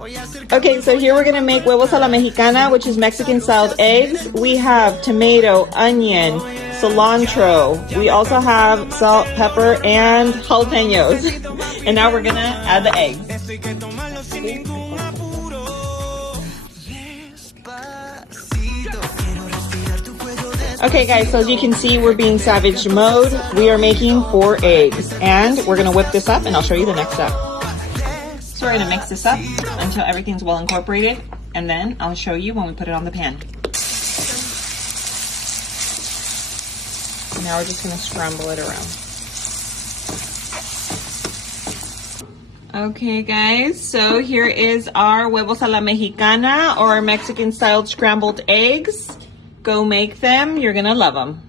Okay, so here we're gonna make huevos a la mexicana, which is Mexican styled eggs. We have tomato, onion, cilantro. We also have salt, pepper, and jalapenos. And now we're gonna add the eggs. Okay guys, so as you can see, we're being savage mode. We are making 4 eggs, and we're gonna whip this up and I'll show you the next step. So we're gonna mix this up until everything's well incorporated, and then I'll show you when we put it on the pan. Now we're just gonna scramble it around. Okay guys, so here is our huevos a la mexicana, or Mexican styled scrambled eggs. Go make them, you're gonna love them.